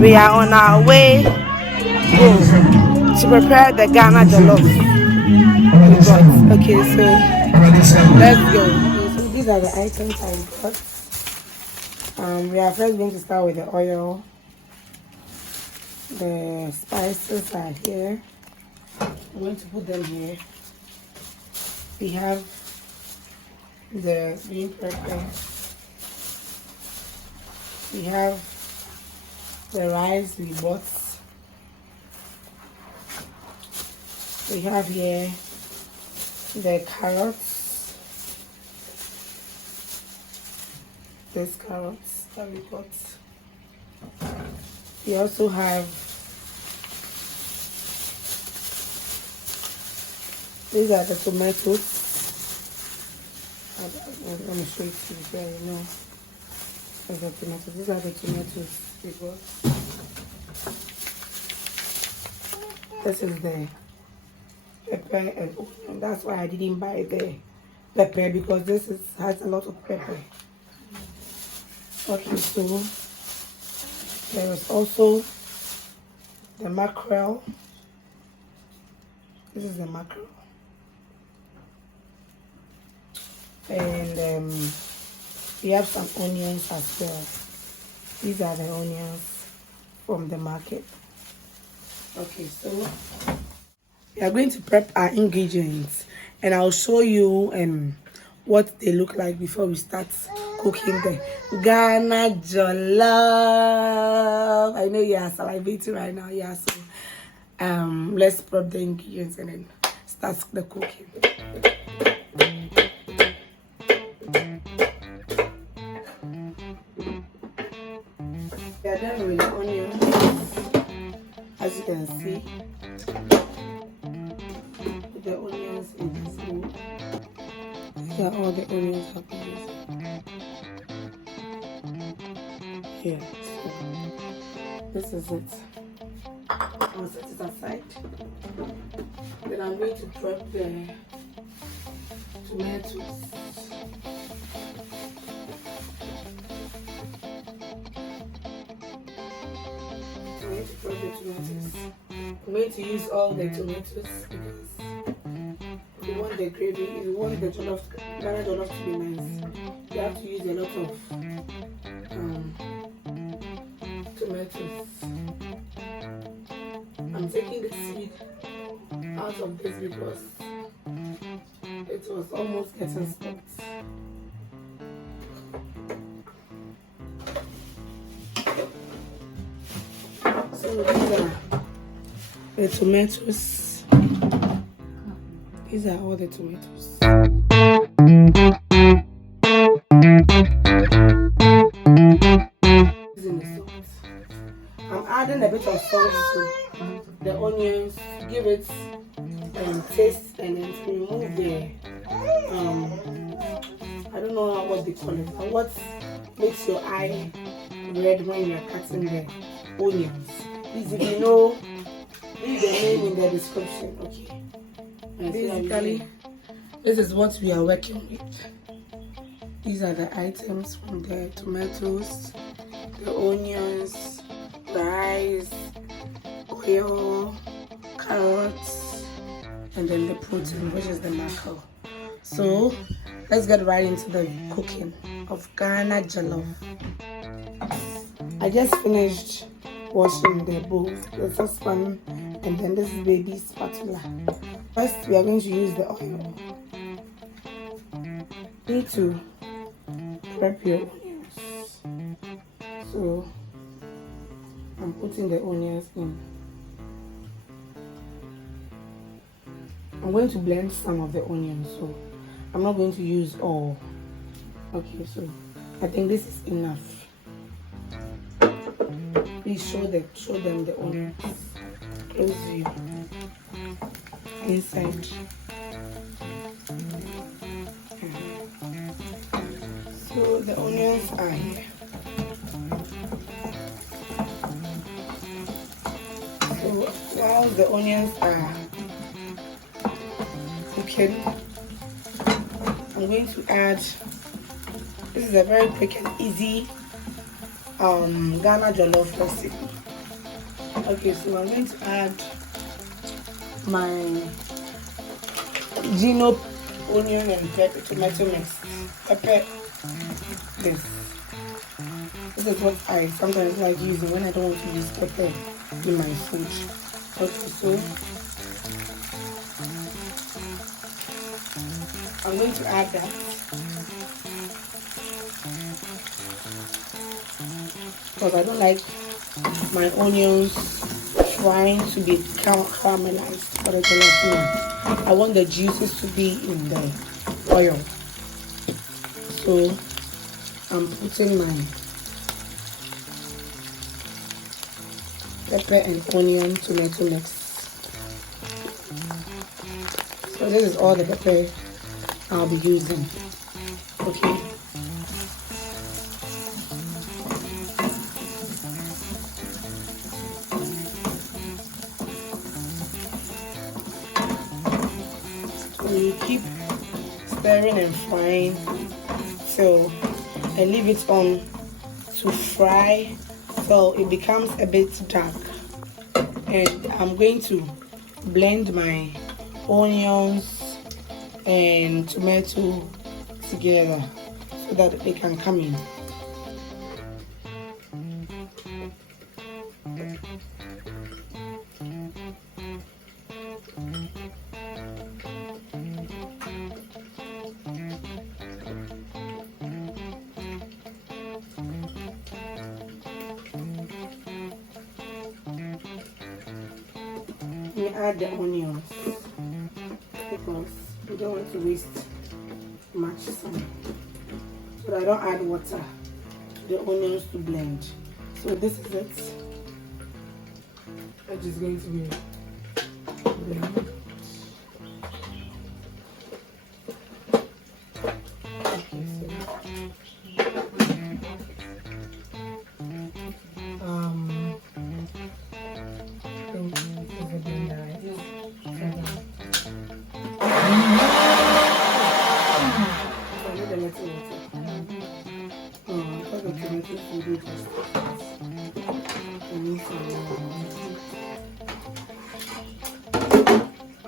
We are on our way to prepare the Ghana Jollof. Okay, so let's go. So these are the items I got. We are first going to start with the oil. The spices are here. I'm going to put them here. We have the green pepper. We have the rice we bought. We have here the carrots. These carrots that we got. We also have these are the tomatoes. Let me show it to you so you know. These are tomatoes. These are the tomatoes we got. This is the pepper and onion. That's why I didn't buy the pepper because this has a lot of pepper. Okay, so there is also the mackerel. This is the mackerel. And we have some onions as well. These are the onions from the market. Okay, so we are going to prep our ingredients and I'll show you what they look like before we start cooking the Ghana Jollof. I know you are salivating right now. Yeah, so let's prep the ingredients and then start the cooking. We are done with the onions, as you can see. Put the onions in this bowl. These are all the onions I've been using. Here, so this is it. I'll set it aside. Then I'm going to prep the tomatoes. I'm going to use all the tomatoes because if you want the gravy, if you want the Ghana Jollof to be nice, you have to use a lot of tomatoes. I'm taking the seed out of this because it was almost getting spots. So these are the tomatoes. These are all the tomatoes. I'm adding a bit of salt to the onions to give it taste and then to remove the I don't know what they call it, but what makes your eye red when you're cutting the onions. Please, if you know, leave the name in the description. Okay. And basically, this is what we are working with. These are the items from the tomatoes, the onions, the rice, oil, carrots, and then the protein, which is the mackerel. So let's get right into the cooking of Ghana Jollof. I just finished washing the bowl, the saucepan, and then this baby spatula. First, we are going to use the oil. You need to prep your onions. So I'm putting the onions in. I'm going to blend some of the onions, so I'm not going to use all. Okay, so I think this is enough. Please show them the onions. Close view. Inside. So the onions are here. So while the onions are cooking, I'm going to add, this is a very quick and easy Ghana Jollof recipe. Okay, so I'm going to add my Gino onion and pepper, tomato mix. Pepper this. This is what I sometimes like using when I don't want to use pepper in my food. Okay, so I'm going to add that. Because I don't like my onions frying to be caramelized for the jollof. I want the juices to be in the oil. So I'm putting my pepper and onion tomato mix. So this is all the pepper I'll be using. Okay. So you keep stirring and frying till I leave it on to fry so it becomes a bit dark. And I'm going to blend my onions and tomato together so that they can come in. We add the onions because we don't want to waste much time. So I don't add water to the onions to blend. So this is it. I'm just going to be blend.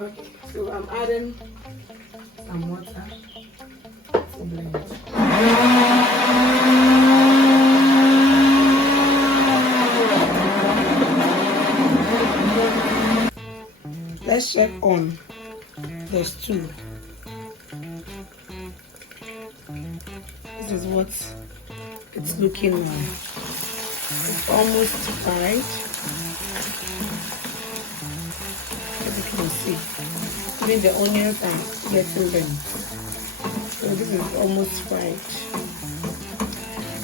Okay, so I'm adding some water to blend. Let's check on the stew. This is what it's looking like. It's almost fried. As you can see, even the onions are getting burnt. So this is almost fried.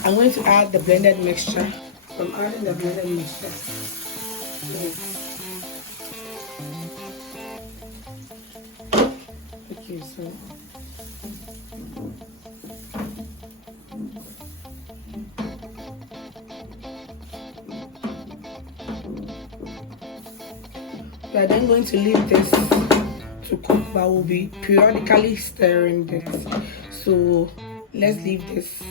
I'm going to add the blended mixture. So I'm adding the blended mixture. Okay, so we are then going to leave this to cook, but we'll be periodically stirring this. So let's leave this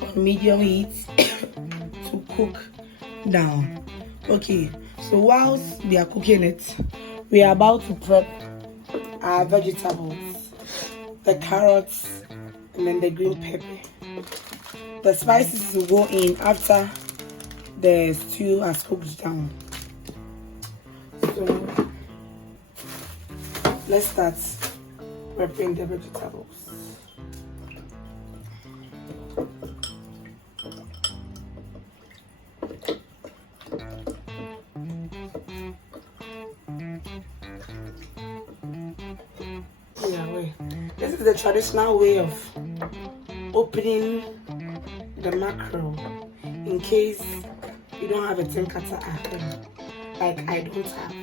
on medium heat to cook down. Okay, so whilst we are cooking it, we are about to prep our vegetables, the carrots and then the green pepper. The spices will go in after the stew has cooked down. So let's start prepping the vegetables. This is the traditional way of opening the mackerel in case you don't have a tin cutter at home, like I don't have.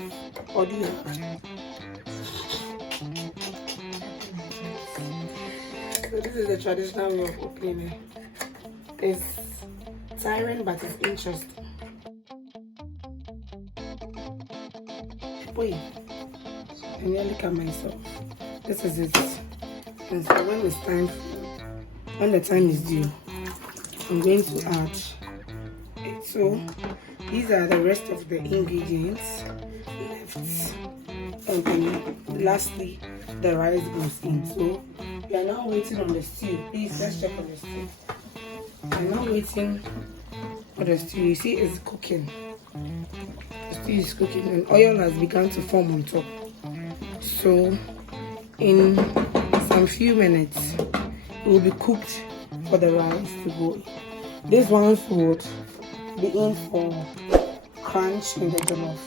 Or do you have? So this is the traditional way of opening it. It's tiring but it's interesting. Wait, I nearly cut myself. This is it. And so when the time is due, I'm going to add it. So These are the rest of the ingredients left, and then lastly the rice goes in. So we are now waiting on the stew. Please let's check on the stew. I'm now waiting for the stew. You see it's cooking. The stew is cooking and oil has begun to form on top. So in some few minutes it will be cooked for the rice to go in. This one would be in for crunch in the jollof.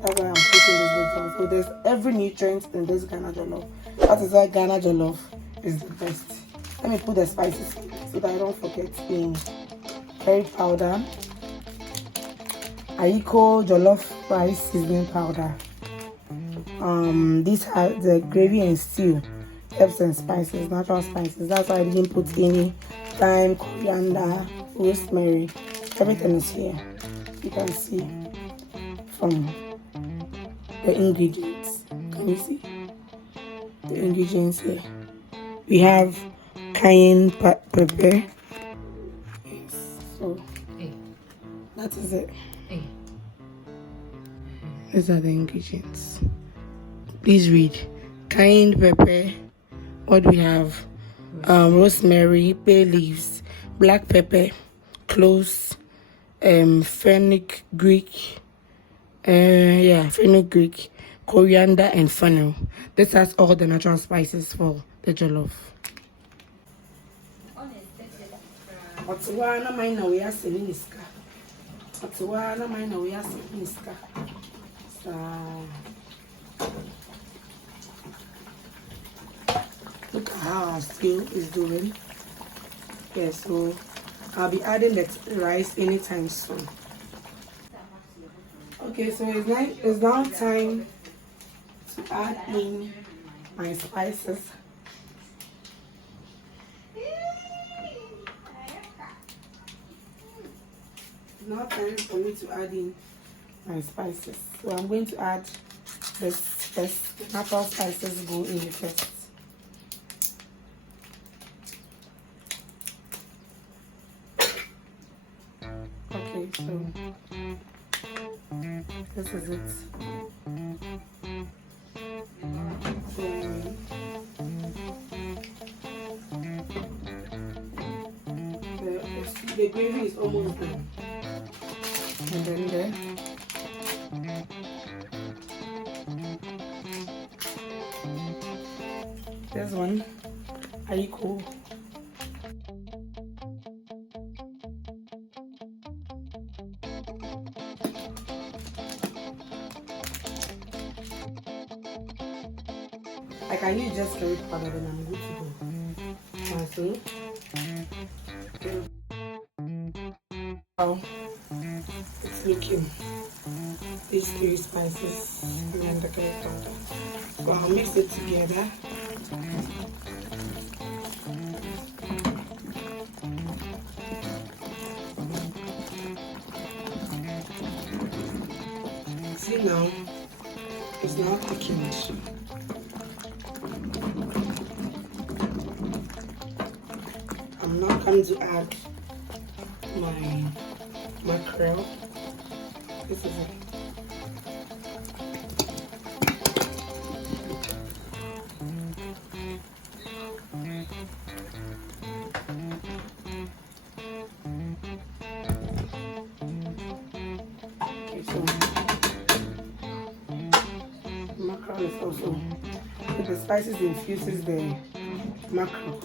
That's why I'm putting this jollof. So there's every nutrient in this Ghana jollof. That is why Ghana jollof is the best. Let me put the spices in so that I don't forget. In curry powder, Ohene Jollof Rice seasoning powder. These are the gravy and stew herbs and spices, natural spices. That's why I didn't put any thyme, coriander, rosemary. Everything is here. You can see from the ingredients. Can you see the ingredients here? We have cayenne pepper. Yes. So that is it. These are the ingredients. Please read. Cayenne pepper. What do we have? Rosemary, bay leaves, black pepper, cloves, fenugreek, fenugreek, coriander, and fennel. This has all the natural spices for the jollof. Look at how our stew is doing. Yeah, so I'll be adding the rice anytime soon. Okay, so it's now time to add in my spices. It's now time for me to add in my spices. So I'm going to add this first. The natural spices go in first. Okay, so this is it. The gravy is almost done. And then there's one. Ohene. I can use just curry powder, then I'm good to go. So, how it's looking. These three spices and then the curry powder. So I'll mix it together. See now, it's now cooking. I'm now going to add my mackerel. This is it. Okay, so mackerel is also, so the spices infuses the mackerel.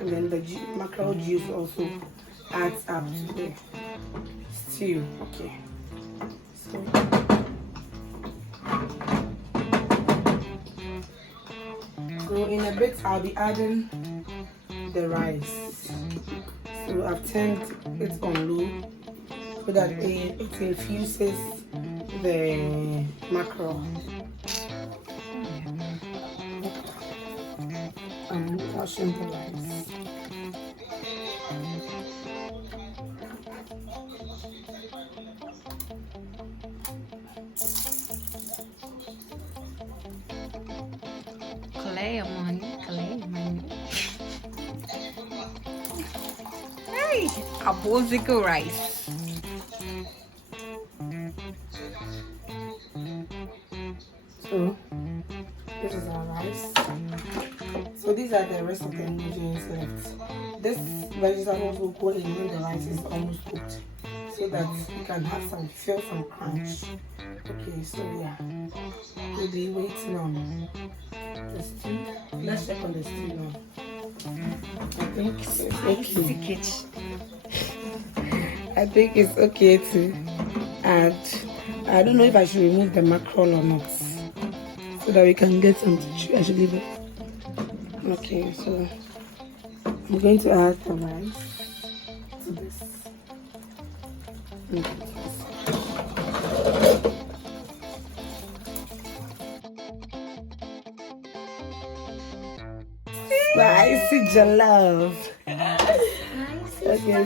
And then the mackerel juice also adds up to the stew. Okay. So in a bit I'll be adding the rice. So I've turned it on low so that it infuses the mackerel. And washing the rice. Hey, a bosico rice. rest of the ingredients left. This vegetables will go in when the rice is almost cooked, so that you can have feel some crunch. Okay, so yeah, we'll be waiting on the stew. Let's check on the stew now. I think it's okay. I think it's okay to add. I don't know if I should remove the mackerel or not, so that we can get some to chew. I should leave it. Okay, so I'm going to add the rice to this. Spicy jollof. Okay,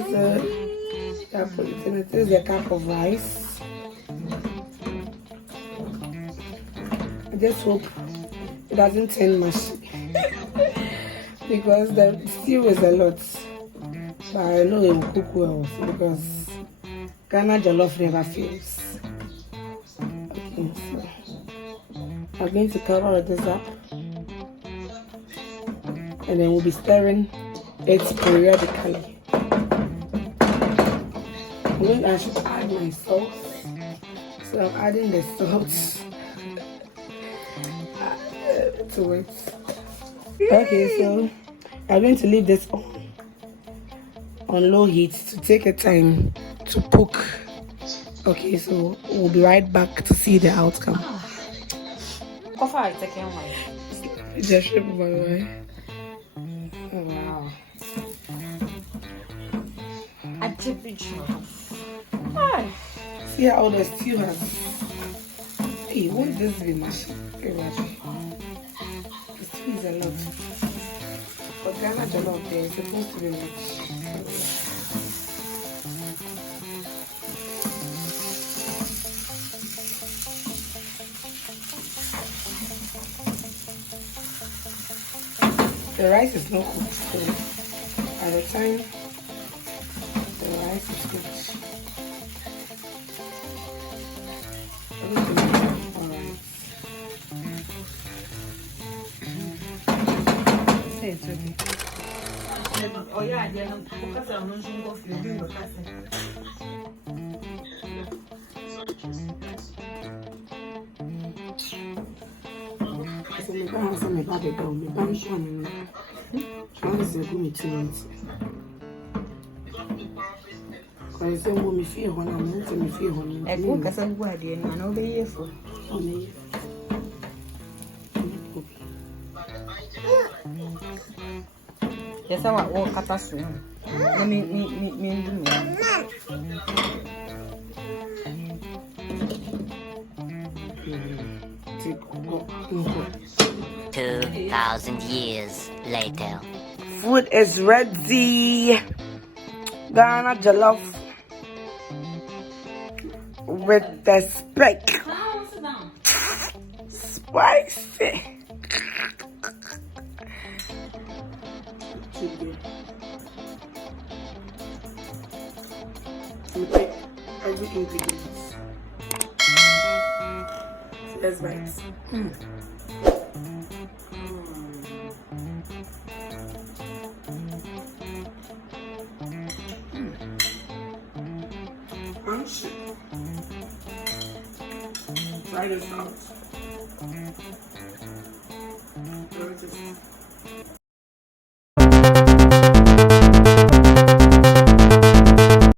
so this is a cup of rice. I just hope it doesn't turn mushy because the stew is a lot, but I know it will cook well because Ghana Jollof never fails. Okay, so I'm going to cover this up, and then we'll be stirring it periodically. I should add my salt, so I'm adding the salt to it. Okay, so I'm going to leave this on low heat to take a time to cook. Okay, so we'll be right back to see the outcome. Just by the way. Oh wow. See how the stew has. Hey, won't this be mashed? The stew is a lot. But Ghana Jollof, there is supposed to be much. The rice is not cooked, so by the time the rice is cooked, everything is alright. It's okay. Oh yeah, because I'm not sure if you're doing the casting. Me bad go. Me banish one. Trans go me tonight. Cause say me feel when I'm not me feel when. E go kasa go ade na na obe yefo. One yes, I want kata so. Me do me. 2,000 years later. Food is ready. Ghana Jollof with the spike. Spicy. We take every ingredient. That's right. Try this out.